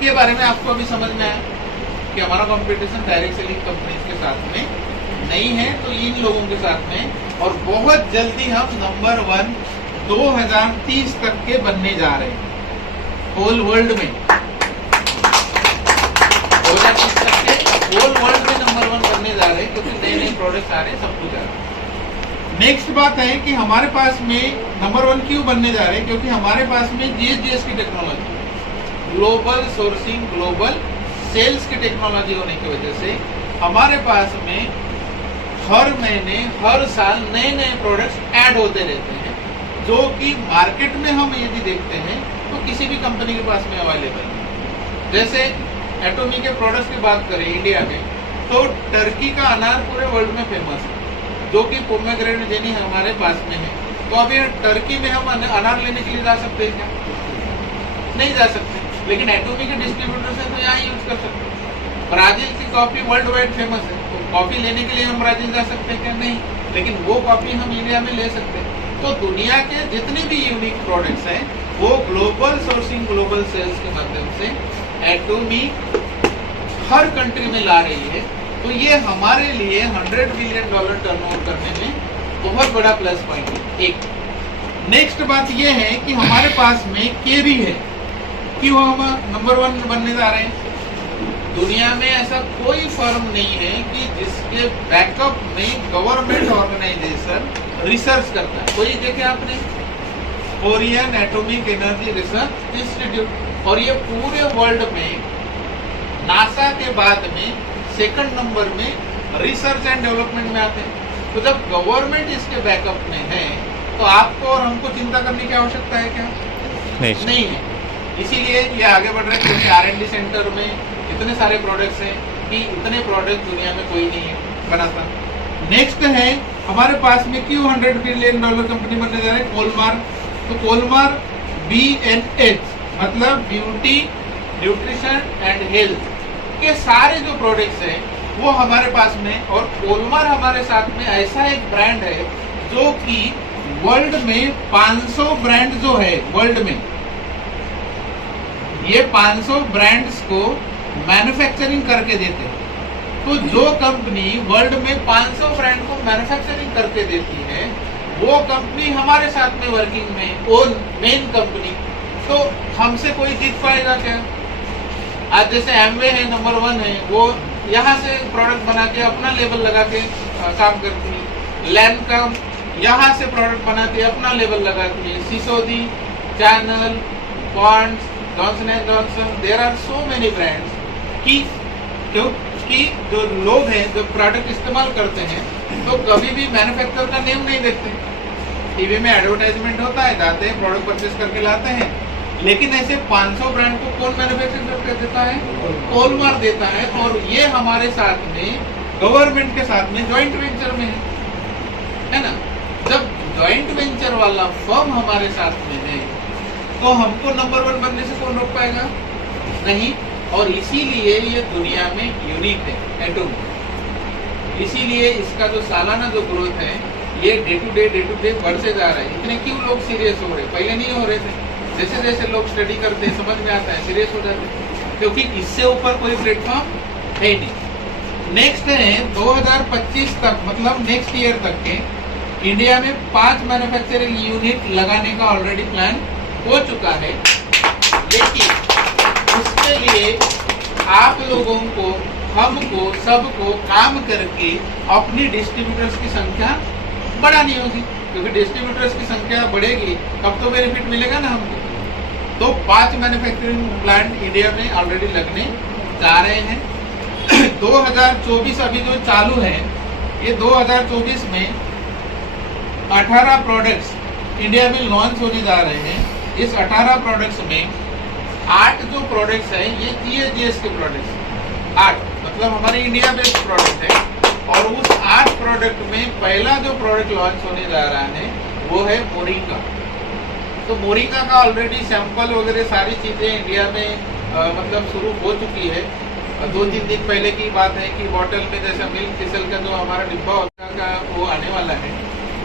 के बारे में आपको अभी समझ में आया कि हमारा कंपटीशन डायरेक्ट सेलिंग कंपनीज के साथ में नहीं है, तो इन लोगों के साथ में, और बहुत जल्दी हम नंबर 1 2030 तक के बनने जा रहे हैं होल वर्ल्ड में। 2030 तक के होल वर्ल्ड में नंबर 1 बनने जा रहे हैं, क्योंकि नए नए प्रोडक्ट्स आ रहे हैं, सब कुछ आ रहा है। नेक्स्ट बात है कि हमारे पास में नंबर 1 क्यों बनने जा रहे हैं, क्योंकि हमारे पास में जीएसजीएस की technology, global sourcing, global sales की टेक्नोलॉजी होने की वजह से हमारे पास में हर महीने हर साल नए नए प्रोडक्ट्स ऐड होते रहते हैं, जो कि मार्केट में हम यदि देखते हैं तो किसी भी कंपनी के पास में अवेलेबल है। जैसे एटोमी के प्रोडक्ट्स की बात करें इंडिया में, तो टर्की का अनार पूरे वर्ल्ड में फेमस है, जो कि पोमेग्रेनेट जेनी हमारे पास में है। तो अभी टर्की में हम अनार लेने के लिए जा सकते हैं क्या? नहीं जा सकते, लेकिन एटोमी के डिस्ट्रीब्यूटर से तो यहाँ यूज कर सकते हैं। ब्राजील की कॉफी वर्ल्ड वाइड फेमस है, तो कॉफी लेने के लिए हम ब्राजील जा सकते हैं क्या? नहीं, लेकिन वो कॉफी हम इंडिया में ले सकते हैं। तो दुनिया के जितने भी यूनिक प्रोडक्ट्स हैं वो ग्लोबल सोर्सिंग, ग्लोबल सेल्स के माध्यम से एटोमी हर कंट्री में ला रही है। तो ये हमारे लिए $100 बिलियन टर्नओवर करने में बहुत बड़ा प्लस पॉइंट है। एक नेक्स्ट बात ये है कि हमारे पास में केरी है, क्यों हम नंबर 1 बनने जा रहे हैं। दुनिया में ऐसा कोई फर्म नहीं है कि जिसके बैकअप में गवर्नमेंट ऑर्गेनाइजेशन रिसर्च करता है। कोई देखे आपने? Korean atomic energy research institute, और ये पूरे वर्ल्ड में नासा के बाद में सेकंड नंबर में रिसर्च एंड डेवलपमेंट में आते हैं। तो जब गवर्नमेंट इसके बैकअप में है तो आपको और हमको चिंता करने की आवश्यकता है क्या? नहीं है। इसीलिए ये आगे बढ़ रहे हैं, क्योंकि R&D सेंटर में इतने सारे प्रोडक्ट्स हैं कि इतने प्रोडक्ट दुनिया में कोई नहीं है बनाता। नेक्स्ट है हमारे पास में क्यों $100 बिलियन कंपनी बनने जा रहे हैं, कोलमार। तो कोलमार BNH मतलब ब्यूटी, न्यूट्रिशन एंड हेल्थ के सारे जो प्रोडक्ट्स हैं वो हमारे पास में, और कोलमार हमारे साथ में ऐसा एक ब्रांड है जो कि वर्ल्ड में 500 ब्रांड जो है वर्ल्ड में, ये 500 ब्रांड्स को मैन्युफैक्चरिंग करके देते हैं। तो जो कंपनी वर्ल्ड में 500 ब्रांड को मैन्युफैक्चरिंग करके देती है वो कंपनी हमारे साथ में वर्किंग में, ओन मेन कंपनी, तो हमसे कोई जीत पाएगा क्या? आज जैसे एमवे है, नंबर 1 है, वो यहाँ से प्रोडक्ट बना के अपना लेबल लगा के काम करती है। लैंडकम यहाँ से प्रोडक्ट बना के अपना लेबल लगाती है। सिसोदी, Chanel, Pond's, Johnson and Johnson, there are so many brands क्योंकि जो लोग हैं जो प्रोडक्ट इस्तेमाल करते हैं तो कभी भी मैन्युफैक्चरर का नेम नहीं देखते। टीवी में एडवर्टाइजमेंट होता है, जाते हैं प्रोडक्ट परचेस करके लाते हैं, लेकिन ऐसे 500 ब्रांड को कौन मैन्युफैक्चर करके देता है? कोलमार देता है। और ये हमारे साथ में गवर्नमेंट के साथ में ज्वाइंट वेंचर में है ना। जब ज्वाइंट वेंचर वाला फर्म हमारे साथ में है तो हमको नंबर 1 बनने से कौन रोक पाएगा? नहीं। और इसीलिए ये दुनिया में यूनिक है एटोमी। इसीलिए इसका जो सालाना जो ग्रोथ है ये डे टू डे बढ़ते जा रहा है। इतने क्यों लोग सीरियस हो रहे? पहले नहीं हो रहे थे। जैसे जैसे लोग स्टडी करते हैं, समझ में आता है, सीरियस हो जाते हैं, क्योंकि इससे ऊपर कोई प्लेटफॉर्म है नहीं। नेक्स्ट है 2025 तक, मतलब नेक्स्ट ईयर तक के इंडिया में 5 मैन्युफैक्चरिंग यूनिट लगाने का ऑलरेडी प्लान हो चुका है। लेकिन उसके लिए आप लोगों को, हमको, सबको काम करके अपनी डिस्ट्रीब्यूटर्स की संख्या बढ़ानी होगी, क्योंकि डिस्ट्रीब्यूटर्स की संख्या बढ़ेगी तब तो बेनिफिट मिलेगा ना हमको। तो 5 मैन्युफैक्चरिंग प्लांट इंडिया में ऑलरेडी लगने जा रहे हैं। 2024 अभी जो चालू है, ये 2024 में 18 प्रोडक्ट्स इंडिया में लॉन्च होने जा रहे हैं। इस 18 प्रोडक्ट्स में 8 जो प्रोडक्ट्स हैं ये जीएसजीएस के प्रोडक्ट्स, 8 मतलब हमारे इंडिया बेस्ड प्रोडक्ट है। और उस 8 प्रोडक्ट में पहला जो प्रोडक्ट लॉन्च होने जा रहा है वो है मोरिंगा। तो मोरिंगा का ऑलरेडी सैंपल वगैरह सारी चीजें इंडिया में मतलब शुरू हो चुकी है। 2-3 दिन पहले की बात है कि बॉटल में जैसा मिल्क किसल का जो हमारा डिब्बा होता है वो आने वाला है,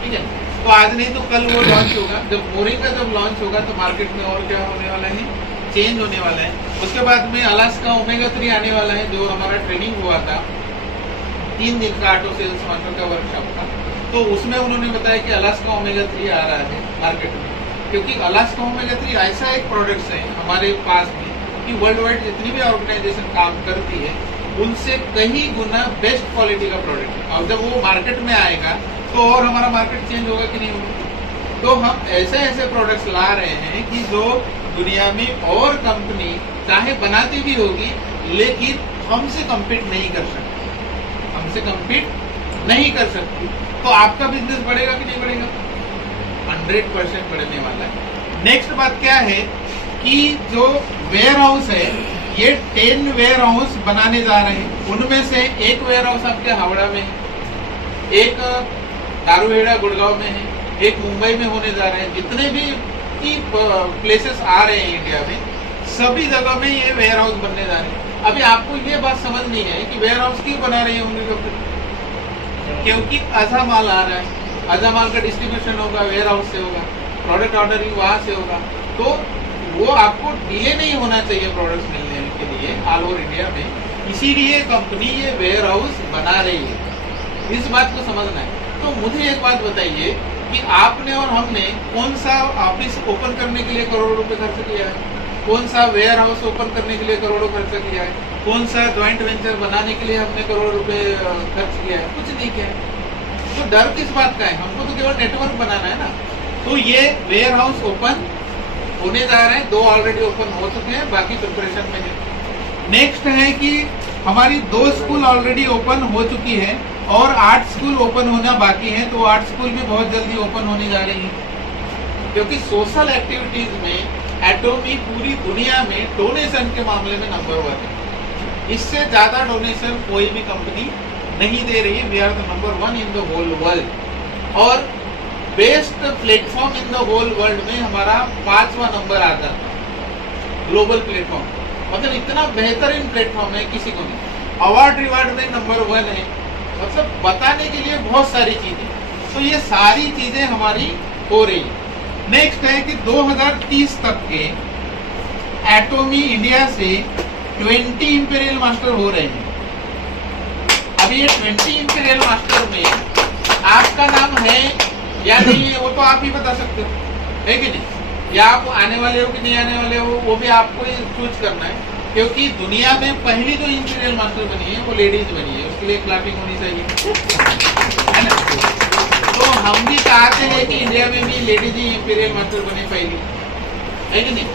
ठीक है। तो आज नहीं तो कल वो लॉन्च होगा। जब मोरिंगा जब लॉन्च होगा तो मार्केट में और क्या होने वाला है, चेंज होने वाला है। उसके बाद में अलास्का ओमेगा 3 आने वाला है, जो हमारा ट्रेनिंग हुआ था 3 दिन का ऑटो सेल्स मास्टर का वर्कशॉप का, तो उसमें उन्होंने बताया कि अलास्का ओमेगा 3 आ रहा है मार्केट में, क्योंकि अलास्का ओमेगा 3 ऐसा एक प्रोडक्ट है हमारे पास में कि वर्ल्ड वाइड जितनी भी ऑर्गेनाइजेशन काम करती है उनसे कहीं गुना बेस्ट क्वालिटी का प्रोडक्ट है, और जब वो मार्केट में आएगा तो और हमारा मार्केट चेंज होगा कि नहीं होगा। तो हम ऐसे ऐसे प्रोडक्ट्स ला रहे हैं कि जो दुनिया में और कंपनी चाहे बनाती भी होगी लेकिन हमसे कम्पीट नहीं कर सकती, हमसे कम्पीट नहीं कर सकती। तो आपका बिजनेस बढ़ेगा कि नहीं बढ़ेगा? 100% बढ़ने वाला है। नेक्स्ट बात क्या है कि जो वेयर हाउस है, ये 10 वेयर हाउस बनाने जा रहे हैं। उनमें से एक वेयर हाउस आपके हावड़ा में है, एक दारूहेड़ा गुड़गांव में है, एक मुंबई में होने जा रहे हैं। जितने भी प्लेसेस आ रहे हैं इंडिया में, सभी जगह में ये वेयर हाउस बनने जा रहे हैं। अभी आपको ये बात समझ नहीं है कि वेयर हाउस क्यों बना रही है उनकी कंपनी, क्योंकि आधा माल आ रहा है, आधा माल का डिस्ट्रीब्यूशन होगा वेयर हाउस से होगा, प्रोडक्ट ऑर्डरिंग वहां से होगा, तो वो आपको डिले नहीं होना चाहिए प्रोडक्ट्स मिलने के लिए ऑल ओवर इंडिया में। इसीलिए कंपनी ये वेयर हाउस बना रही है, इस बात को समझना है। तो मुझे एक बात बताइए कि आपने और हमने कौन सा ऑफिस ओपन करने के लिए करोड़ों रुपए खर्च किया है, कौन सा वेयर हाउस ओपन करने के लिए करोड़ों खर्च किया है, कौन सा ज्वाइंट वेंचर बनाने के लिए हमने करोड़ों रुपए खर्च किया है? कुछ नहीं किया है। तो डर किस बात का है? हमको तो केवल नेटवर्क बनाना है ना। तो ये वेयर हाउस ओपन होने जा रहे हैं, 2 ऑलरेडी ओपन हो चुके हैं, बाकी प्रिपरेशन में है। नेक्स्ट है कि हमारी 2 स्कूल ऑलरेडी ओपन हो चुकी है और 8 स्कूल ओपन होना बाकी है, तो 8 स्कूल भी बहुत जल्दी ओपन होने जा रही है, क्योंकि सोशल एक्टिविटीज में एटॉमी पूरी दुनिया में डोनेशन के मामले में नंबर 1 है। इससे ज्यादा डोनेशन कोई भी कंपनी नहीं दे रही है। We are the number 1 in the whole world, और best platform in the whole world में हमारा 5वां नंबर आता है ग्लोबल प्लेटफॉर्म। मतलब इतना बेहतरीन प्लेटफॉर्म है, किसी को नहीं। अवार्ड रिवार्ड में नंबर 1 है, मतलब बताने के लिए बहुत सारी चीजें। तो ये सारी चीजें हमारी हो रही है। नेक्स्ट है कि 2030 तक के एटॉमी इंडिया से 20 इंपीरियल मास्टर हो रहे हैं। अभी ये 20 इंपीरियल मास्टर में आपका नाम है या नहीं है वो तो आप ही बता सकते हो, है कि नहीं? या आप आने वाले हो कि नहीं आने वाले हो वो भी आपको ही चूज करना है, क्योंकि दुनिया में पहली जो इंपीरियल मास्टर बनी है वो लेडीज बनी है, उसके लिए क्लैपिंग होनी चाहिए, है ना? तो हम भी चाहते हैं कि इंडिया में भी लेडीज ही इंपीरियल मास्टर बने पहली, है कि नहीं?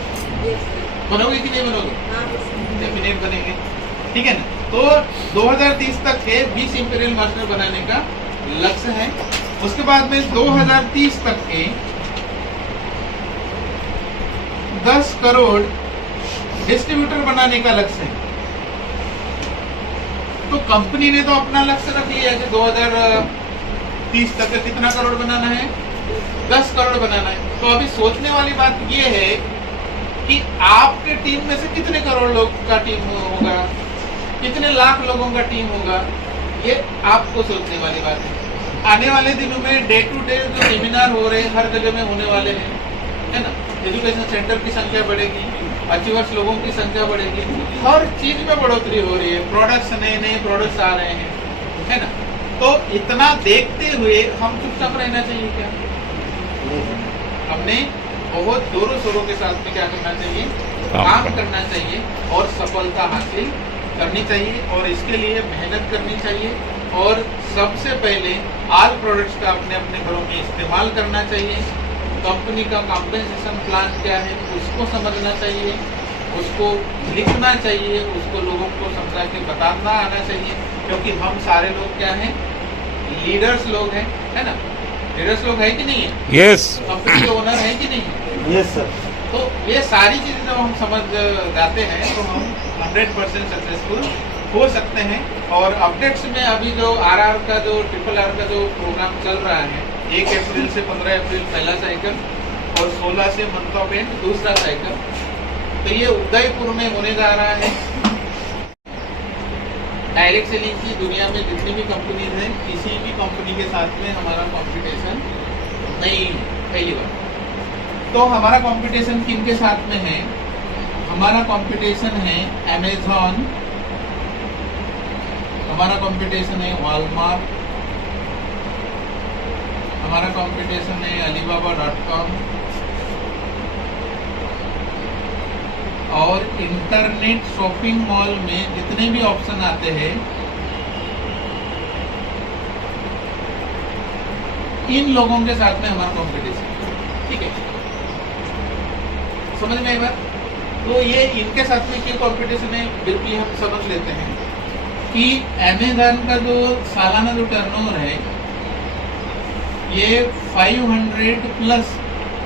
बनोगे कि नहीं बनोगे? डेफिनेट बनेंगे, ठीक है ना? तो 2030 तक के 20 इंपीरियल मास्टर बनाने का लक्ष्य है। उसके बाद में 2030 तक के 10 करोड़ डिस्ट्रीब्यूटर बनाने का लक्ष्य है। तो कंपनी ने तो अपना लक्ष्य रख लिया है कि 2030 तक कितना करोड़ बनाना है? 10 करोड़ बनाना है। तो अभी सोचने वाली बात यह है कि आपके टीम में से कितने करोड़ लोग का टीम होगा, कितने लाख लोगों का टीम होगा, ये आपको सोचने वाली बात है। आने वाले दिनों में डे टू डे जो सेमिनार हो रहे हैं हर जगह में होने वाले हैं, है ना? एजुकेशन सेंटर की संख्या बढ़ेगी, अचीवर्स लोगों की संख्या बढ़ेगी, हर चीज में बढ़ोतरी हो रही है, प्रोडक्ट्स नए प्रोडक्ट्स आ रहे हैं, है ना? तो इतना देखते हुए हम चुपचाप रहना चाहिए क्या? हमने बहुत जोरों शोरों के साथ में क्या करना चाहिए? काम करना चाहिए और सफलता हासिल करनी चाहिए, और इसके लिए मेहनत करनी चाहिए। और सबसे पहले ऑल प्रोडक्ट्स का अपने अपने घरों में इस्तेमाल करना चाहिए। कंपनी का कॉम्पेंसेशन प्लान क्या है उसको समझना चाहिए, उसको लिखना चाहिए, उसको लोगों को समझा के बताना आना चाहिए, क्योंकि हम सारे लोग क्या हैं? लीडर्स लोग हैं, है ना? लीडर्स लोग है कि नहीं है? यस। कंपनी के ओनर है कि नहीं है? Yes sir. तो ये सारी चीजें जब हम समझ जाते हैं तो हम 100% सक्सेसफुल हो सकते हैं। और अपडेट्स में अभी जो RR का जो RRR का जो प्रोग्राम चल रहा है, 1 अप्रैल से 15 अप्रैल पहला साइकिल और 16 से मंथ ऑफ एंड दूसरा साइकिल, तो ये उदयपुर में होने जा रहा है। डायरेक्ट सेलिंग की दुनिया में जितनी भी कंपनीज हैं, किसी भी कंपनी के साथ में हमारा कंपटीशन नहीं है, पहली बार। तो हमारा कंपटीशन किन के साथ में है? हमारा कंपटीशन है अमेजॉन, हमारा कंपटीशन है वॉलमार्ट, हमारा कंपटीशन है alibaba.com और इंटरनेट शॉपिंग मॉल में जितने भी ऑप्शन आते हैं इन लोगों के साथ में हमारा कंपटीशन, ठीक है, समझ में एक बार। तो ये इनके साथ में क्यों कंपटीशन है बिल्कुल हम समझ लेते हैं कि अमेज़न का जो सालाना जो टर्नओवर है ये 500 प्लस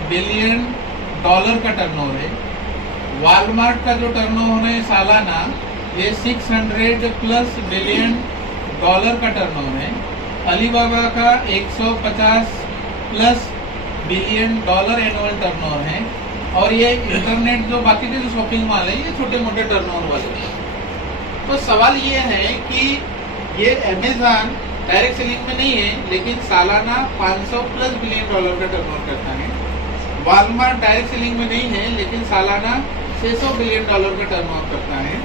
बिलियन डॉलर का टर्नओवर है। वॉलमार्ट का जो टर्नओवर है सालाना ये 600 प्लस बिलियन डॉलर का टर्नओवर है। अलीबाबा का 150 plus billion dollar annual turnover है। और ये इंटरनेट जो बाकी के जो शॉपिंग मॉल है ये छोटे मोटे टर्नओवर वाले हैं। तो सवाल ये है कि ये अमेज़न डायरेक्ट सेलिंग में नहीं है लेकिन सालाना 500 प्लस बिलियन डॉलर का टर्नओवर करता है। वॉलमार्ट डायरेक्ट सेलिंग में नहीं है लेकिन सालाना 600 बिलियन डॉलर का टर्नओवर करता है।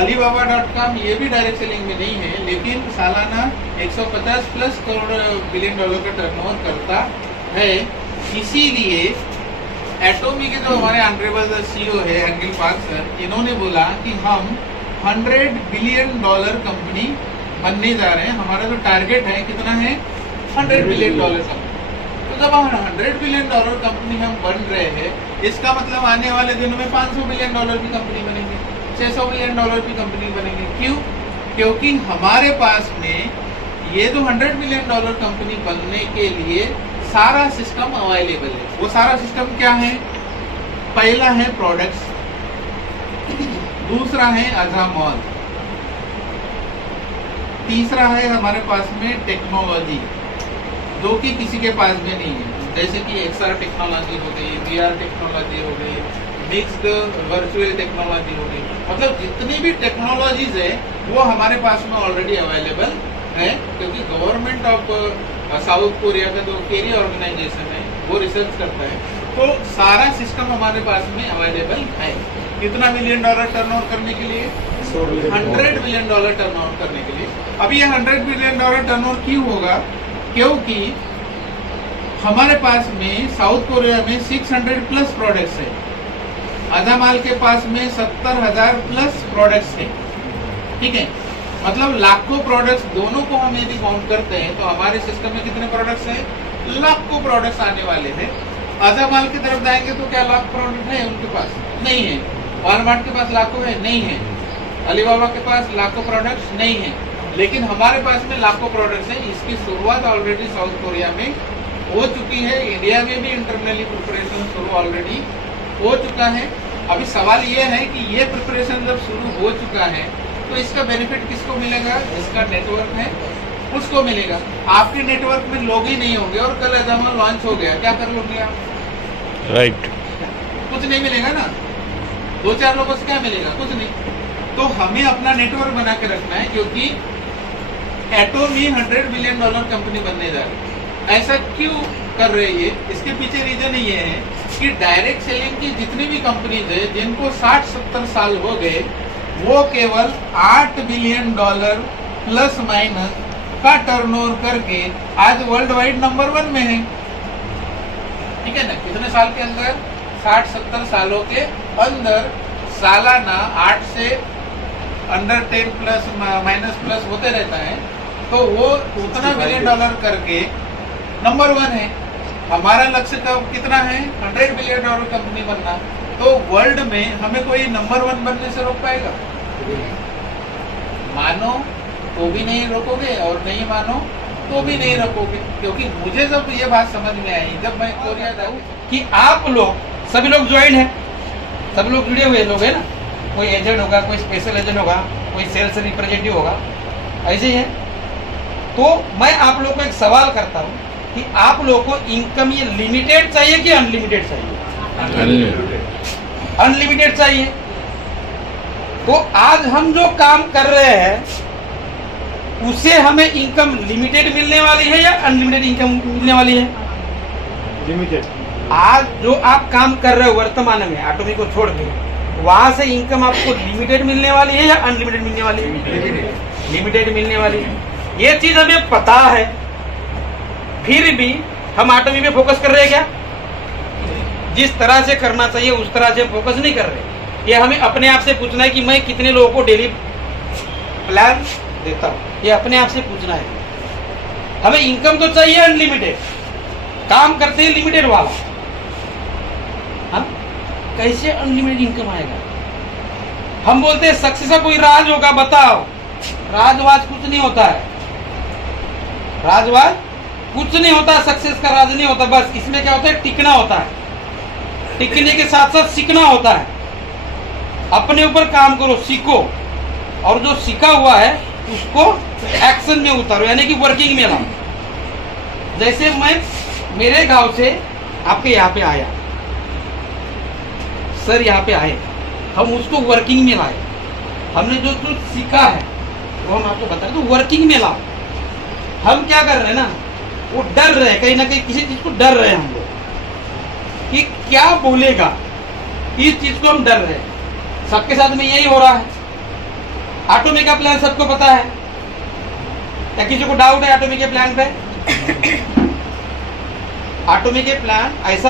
alibaba.com ये भी डायरेक्ट सेलिंग में नहीं है लेकिन सालाना 150 प्लस करोड़ बिलियन डॉलर का टर्नओवर करता है। इसीलिए एटोमी के जो हमारे ऑनरेबल सीईओ है अंकिल पार्क सर, इन्होंने बोला कि हम 100 बिलियन डॉलर कंपनी बनने जा रहे हैं। हमारा जो टारगेट है कितना है 100 बिलियन डॉलर कंपनी। तो जब हम 100 बिलियन डॉलर कंपनी हम बन रहे हैं इसका मतलब आने वाले दिनों में 500 बिलियन डॉलर की कंपनी बनेंगे, 600 बिलियन डॉलर की कंपनी बनेंगे। क्यों? क्योंकि हमारे पास में ये जो 100 बिलियन डॉलर कंपनी बनने के लिए सारा सिस्टम अवेलेबल है। वो सारा सिस्टम क्या है? पहला है प्रोडक्ट्स, दूसरा है अजामॉल, तीसरा है हमारे पास में टेक्नोलॉजी जो कि किसी के पास में नहीं है, जैसे कि XR टेक्नोलॉजी हो गई, VR टेक्नोलॉजी हो गई, मिक्स्ड वर्चुअल टेक्नोलॉजी हो गई। मतलब जितनी भी टेक्नोलॉजीज है वो हमारे पास में ऑलरेडी अवेलेबल है क्योंकि गवर्नमेंट ऑफ साउथ कोरिया का जो केरी ऑर्गेनाइजेशन है वो रिसर्च करता है। तो सारा सिस्टम हमारे पास में अवेलेबल है। कितना बिलियन डॉलर टर्नओवर करने के लिए? 100 बिलियन डॉलर टर्नओवर करने के लिए। अभी ये 100 बिलियन डॉलर टर्नओवर क्यों होगा? क्योंकि हमारे पास में साउथ कोरिया में 600 प्लस प्रोडक्ट्स है, अजामाल के पास में 70,000 प्लस प्रोडक्ट्स है, ठीक है। मतलब लाखों प्रोडक्ट्स दोनों को हम यदि काउंट करते हैं तो हमारे सिस्टम में कितने प्रोडक्ट्स हैं? लाखों प्रोडक्ट्स आने वाले हैं। अजामाल की तरफ जाएंगे तो क्या लाख प्रोडक्ट है उनके पास? नहीं है। वॉलमार्ट के पास लाखों है? नहीं है। अलीबाबा के पास लाखों प्रोडक्ट्स नहीं है, लेकिन हमारे पास में लाखों प्रोडक्ट्स हैं। इसकी शुरुआत ऑलरेडी साउथ कोरिया में हो चुकी है, इंडिया में भी इंटरनली प्रिपरेशन शुरू ऑलरेडी हो चुका है। अभी सवाल ये है कि ये प्रिपरेशन जब शुरू हो चुका है तो इसका बेनिफिट किसको मिलेगा? जिसका नेटवर्क है उसको मिलेगा। आपके नेटवर्क में लोग ही नहीं होंगे और कल अजामॉल लॉन्च हो गया, क्या कर लोगे आप? राइट, कुछ नहीं मिलेगा ना। 2-4 लोगों से क्या मिलेगा? कुछ नहीं। तो हमें अपना नेटवर्क बना के रखना है क्योंकि एटोमी 100 बिलियन डॉलर कंपनी बनने जा रही है। ऐसा क्यों कर रही है? इसके पीछे रीजन ये है कि डायरेक्ट सेलिंग की जितनी भी कंपनीज है जिनको 60-70 साल हो गए वो केवल 8 बिलियन डॉलर प्लस माइनस का टर्नओवर करके आज वर्ल्ड वाइड नंबर 1 में है, ठीक है ना। कितने साल के अंदर? 60-70 सालों के अंदर सालाना 8 से अंडर 10 प्लस माइनस प्लस होते रहता है। तो वो उतना बिलियन डॉलर करके नंबर 1 है। हमारा लक्ष्य कब कितना है? 100 बिलियन डॉलर कंपनी बनना। तो वर्ल्ड में हमें कोई नंबर 1 बनने से रोक पाएगा? मानो तो भी नहीं रोकोगे और नहीं मानो तो भी नहीं रोकोगे। क्योंकि मुझे जब ये बात समझ में आई जब मैं कोरिया जाऊँ कि आप लोग सभी लोग ज्वाइन है, सभी लोग जुड़े हुए लोग है ना। कोई एजेंट होगा, कोई स्पेशल एजेंट होगा, कोई सेल्स रिप्रेजेंटेटिव होगा, ऐसे ही है। तो मैं आप लोग को एक सवाल करता हूँ कि आप लोग को इनकम ये लिमिटेड चाहिए कि अनलिमिटेड चाहिए? अनलिमिटेड चाहिए। तो आज हम जो काम कर रहे हैं उसे हमें इनकम लिमिटेड मिलने वाली है या अनलिमिटेड इनकम मिलने वाली है? लिमिटेड। आज जो आप काम कर रहे हो वर्तमान में एटोमी को छोड़ के, वहां से इनकम आपको लिमिटेड मिलने वाली है या अनलिमिटेड मिलने वाली है? लिमिटेड मिलने वाली है। ये चीज हमें पता है, फिर भी हम ऑटोमी पे फोकस कर रहे हैं क्या? जिस तरह से करना चाहिए उस तरह से फोकस नहीं कर रहे। ये हमें अपने आप से पूछना है कि मैं कितने लोगों को डेली प्लान देता हूं, ये अपने आप से पूछना है। हमें इनकम तो चाहिए अनलिमिटेड, काम करते हैं लिमिटेड वाला। हाँ? कैसे अनलिमिटेड इनकम आएगा? हम बोलते हैं सक्सेस का कोई राज होगा, बताओ। राजवाज कुछ नहीं होता है, राजवाज कुछ नहीं होता, सक्सेस का राज नहीं होता। बस इसमें क्या होता है, टिकना होता है, टिकने के साथ साथ सीखना होता है। अपने ऊपर काम करो, सीखो, और जो सीखा हुआ है उसको एक्शन में उतारो, यानी कि वर्किंग में लाओ। जैसे मैं मेरे गांव से आपके यहाँ पे आया, सर यहाँ पे आए, हम उसको वर्किंग में लाए। हमने जो कुछ सीखा है वो हम आपको बता रहे, तो वर्किंग में लाओ। हम क्या कर रहे हैं ना, वो डर रहे हैं, कहीं ना कहीं किसी चीज को डर रहे हैं हम लोग कि क्या बोलेगा, इस चीज को हम डर रहे हैं। सबके साथ में यही हो रहा है। ऑटोमी का प्लान सबको पता है, क्या किसी को डाउट है ऑटोमी के प्लान पे? ऑटोमी के प्लान ऐसा